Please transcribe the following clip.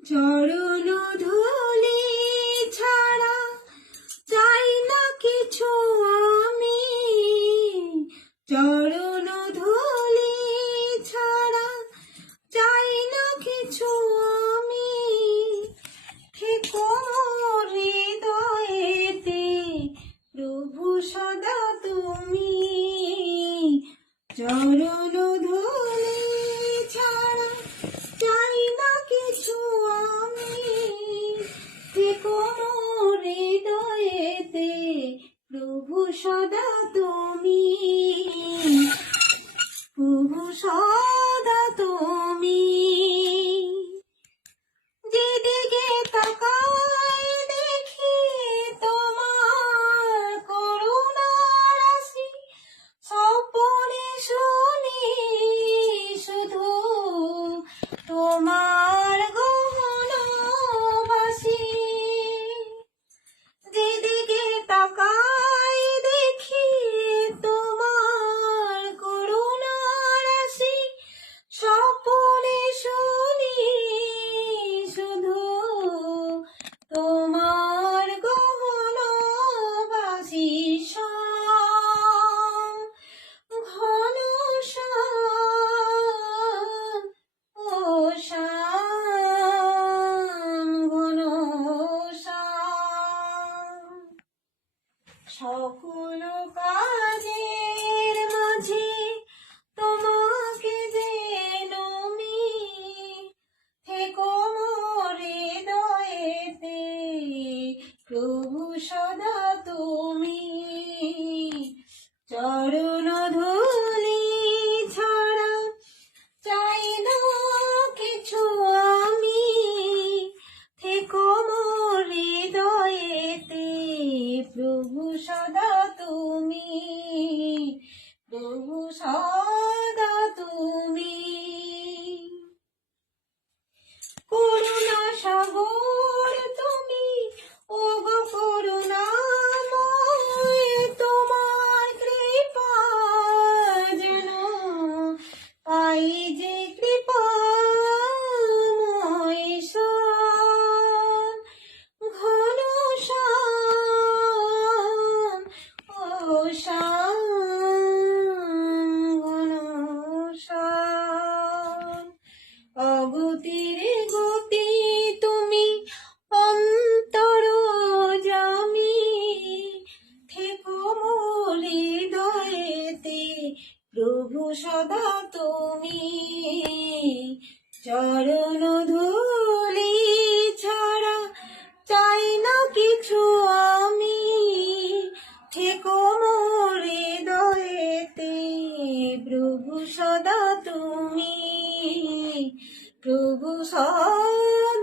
চরণ ধুলি ছাড়া চাই না কিছু আমি, চরণ ধুলি ছাড়া চাই না কিছু আমি, থেকো হৃদয়েতে প্রভু সদা তুমি। চরণ ধুলি ছাড়া চাই না কিছু আমি, থেকো হৃদয়েতে প্রভু সদা তুমি, প্রভু সদা তুমি। যেদিকে তাকাই দেখি তোমার করুণার রাশি, স্বপনে শুনি শুধু তোমার গহন বাসি। যেদিকে তাকাই দেখি তোমার করুণার রাশি, স্বপনে শুনি শুধু তোমার গহন বাসি। ঘন শ্যাম, ও শ্যাম, ঘন শ্যাম। সকল কাজের মাঝে তোমাকে যেন আমি, থেকো হৃদয়েতে প্রভু সদা তুমি। চরণ ধুলি ছাড়া চাই না কিছু আমি, থেকো হৃদয়েতে প্রভু সদা তুমি, প্রভু সদা তুমি। করুণা সাগর তুমি, ওগো করুণাময়, তোমার কৃপা যেন পাই যে কৃপাময় ঈশ্বর। ঘন শ্যাম, ও শ্যাম, ঘন শ্যাম। অগতির গতি তুমি, অন্তরজামী, থেকো হৃদয়েতে প্রভু সদা তুমি। চরণ ধুলি ছাড়া চাই না কিছু আমি, থেকো হৃদয়েতে প্রভু সদা তুমি, প্রভু সদা